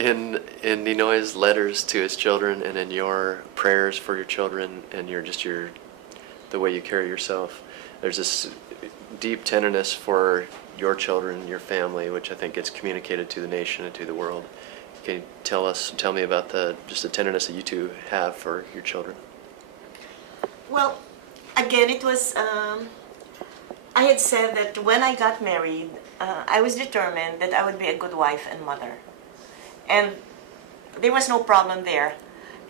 In Ninoy's letters to his children, and in your prayers for your children, and your the way you carry yourself, there's this deep tenderness for your children, your family, which I think gets communicated to the nation and to the world. Can you tell me about just the tenderness that you two have for your children? Well, again, it was, I had said that when I got married, I was determined that I would be a good wife and mother. And there was no problem there.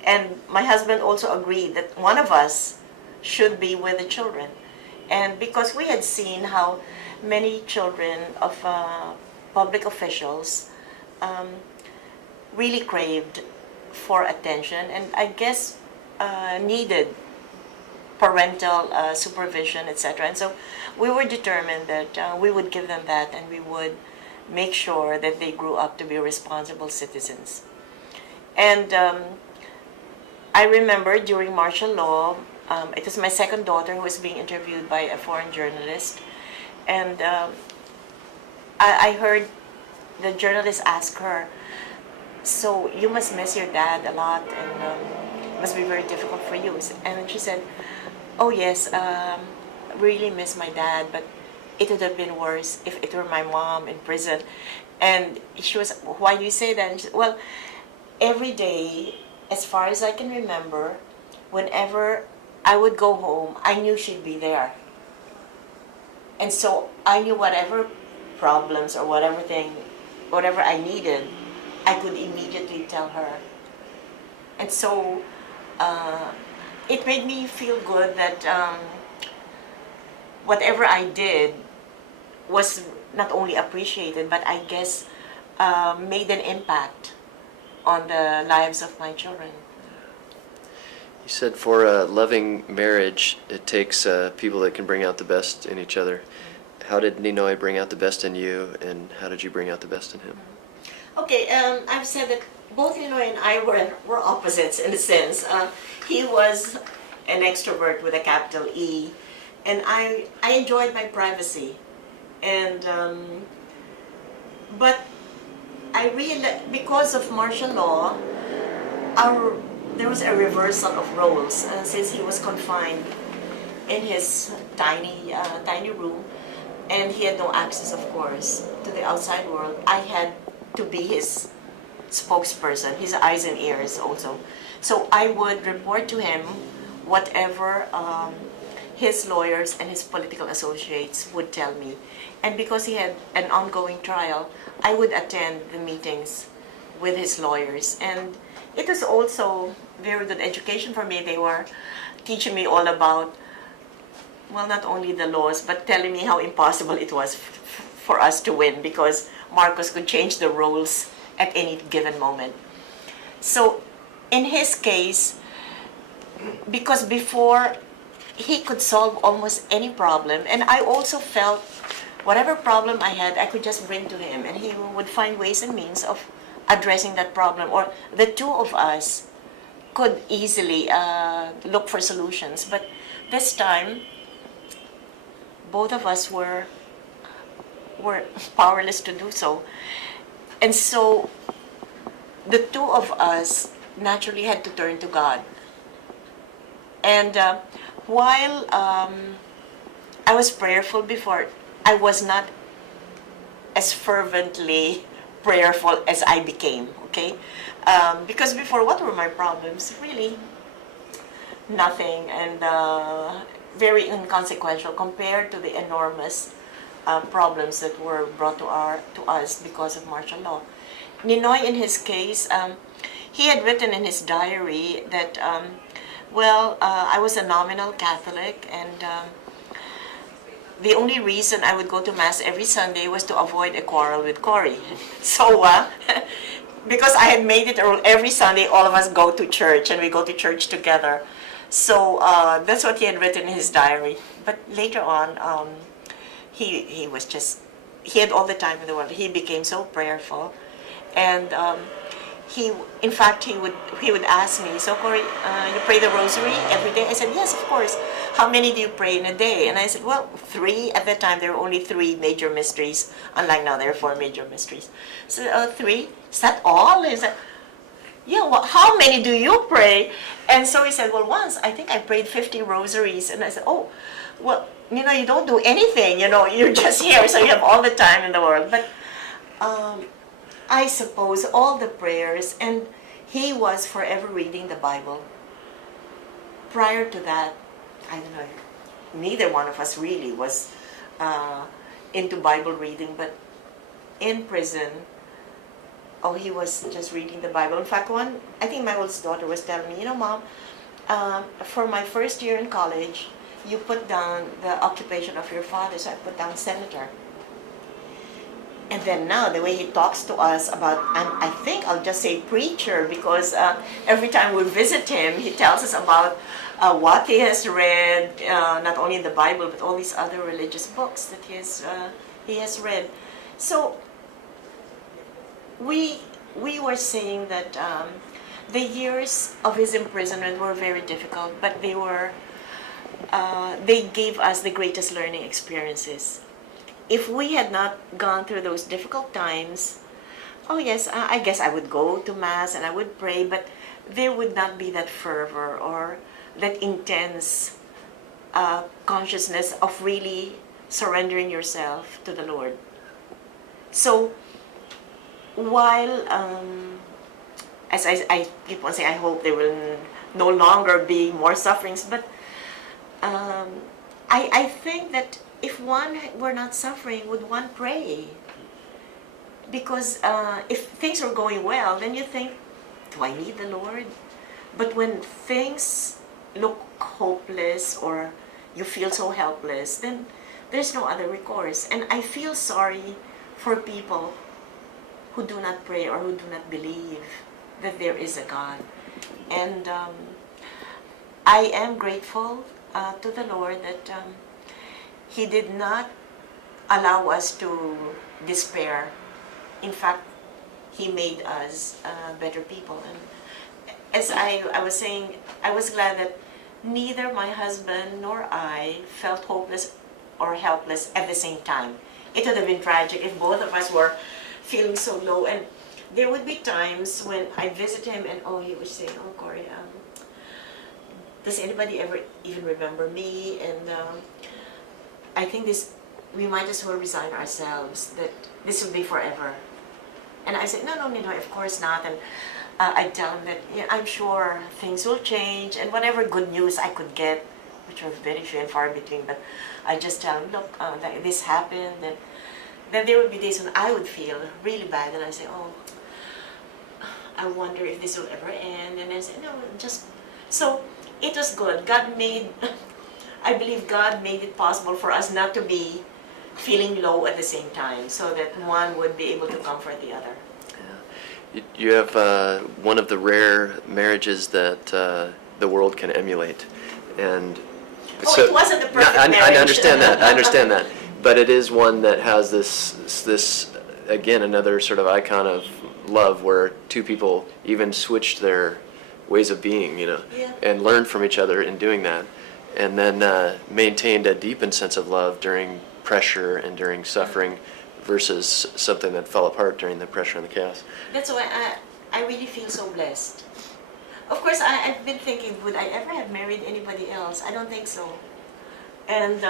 And my husband also agreed that one of us should be with the children. And because we had seen how many children of public officials really craved for attention and I guess needed parental supervision, etc. And so we were determined that we would give them that and we would make sure that they grew up to be responsible citizens. And I remember during martial law, it was my second daughter who was being interviewed by a foreign journalist. And I heard the journalist ask her, so you must miss your dad a lot and it must be very difficult for you. And then she said, oh yes, really miss my dad, but it would have been worse if it were my mom in prison. And she was, why do you say that? And she said, well, every day, as far as I can remember, whenever I would go home, I knew she'd be there. And so I knew whatever problems or whatever I needed, I could immediately tell her. And so it made me feel good that whatever I did was not only appreciated, but I guess made an impact on the lives of my children. You said for a loving marriage, it takes people that can bring out the best in each other. How did Ninoy bring out the best in you, and how did you bring out the best in him? Okay, I've said that both Ninoy and I were opposites in a sense. He was an extrovert with a capital E, and I enjoyed my privacy. And but I realized because of martial law, there was a reversal of roles since he was confined in his tiny room, and he had no access, of course, to the outside world. I had to be his spokesperson, his eyes and ears also. So I would report to him whatever his lawyers and his political associates would tell me. And because he had an ongoing trial, I would attend the meetings with his lawyers. And it was also very good education for me. They were teaching me all about, well, not only the laws, but telling me how impossible it was for us to win because Marcos could change the rules at any given moment. So in his case, because before he could solve almost any problem, and I also felt whatever problem I had, I could just bring to him, and he would find ways and means of addressing that problem, or the two of us could easily look for solutions. But this time, both of us were powerless to do so. And so the two of us naturally had to turn to God. And while I was prayerful before, I was not as fervently prayerful as I became, okay? Because before, what were my problems? Really nothing, and very inconsequential compared to the enormous problems that were brought to us because of martial law. Ninoy, in his case, he had written in his diary that, I was a nominal Catholic, and the only reason I would go to Mass every Sunday was to avoid a quarrel with Cory. So, because I had made it a rule, every Sunday all of us go to church, and we go to church together. So that's what he had written in his diary. But later on, he had all the time in the world. He became so prayerful, and in fact, he would ask me, so Cory, you pray the rosary every day? I said, yes, of course. How many do you pray in a day? And I said, well, 3. At that time, there were only 3 major mysteries. Unlike now, there are 4 major mysteries. So 3, is that all? He said, yeah, well, how many do you pray? And so he said, well, once, I think I prayed 50 rosaries. And I said, oh, well, you don't do anything, you're just here, so you have all the time in the world. But I suppose all the prayers, and he was forever reading the Bible. Prior to that, I don't know, neither one of us really was into Bible reading, but in prison, oh, he was just reading the Bible. In fact, I think my oldest daughter was telling me, Mom, for my first year in college, you put down the occupation of your father, so I put down senator. And then now, the way he talks to us about, and I think I'll just say preacher, because every time we visit him, he tells us about what he has read, not only in the Bible, but all these other religious books that he has read. So we were saying that the years of his imprisonment were very difficult, but they gave us the greatest learning experiences. If we had not gone through those difficult times, oh yes, I guess I would go to Mass and I would pray, but there would not be that fervor or that intense consciousness of really surrendering yourself to the Lord. So while, as I keep on saying, I hope there will no longer be more sufferings, but I think that if one were not suffering, would one pray? Because if things are going well, then you think, do I need the Lord? But when things look hopeless or you feel so helpless, then there's no other recourse. And I feel sorry for people who do not pray or who do not believe that there is a God. And I am grateful to the Lord that He did not allow us to despair. In fact, He made us better people. And as I was saying, I was glad that neither my husband nor I felt hopeless or helpless at the same time. It would have been tragic if both of us were feeling so low. And there would be times when I visit him and he would say, oh, Cory, does anybody ever even remember me? And I think we might as well resign ourselves, that this will be forever. And I said, no, of course not. And I tell him that I'm sure things will change, and whatever good news I could get, which was very few and far between, but I just tell him, look, that this happened, and then there would be days when I would feel really bad, and I say, oh, I wonder if this will ever end, and I say, no, just, so it was good. I believe God made it possible for us not to be feeling low at the same time, so that one would be able to comfort the other. You have one of the rare marriages that the world can emulate, and so it wasn't the perfect marriage. I understand that. I understand that, but it is one that has this again, another sort of icon of love, where two people even switched their ways of being, and learned from each other in doing that, and then maintained a deepened sense of love during pressure and during suffering, versus something that fell apart during the pressure and the chaos. That's why I really feel so blessed. Of course, I've been thinking, would I ever have married anybody else? I don't think so. And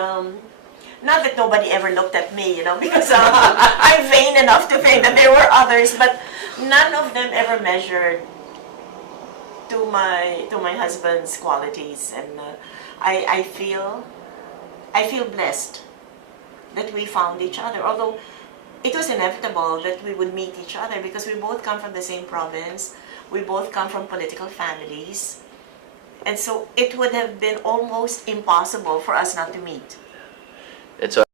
not that nobody ever looked at me, because I'm vain enough to think that there were others, but none of them ever measured to my husband's qualities. And I feel blessed that we found each other, although it was inevitable that we would meet each other, because we both come from the same province, we both come from political families, and so it would have been almost impossible for us not to meet. And so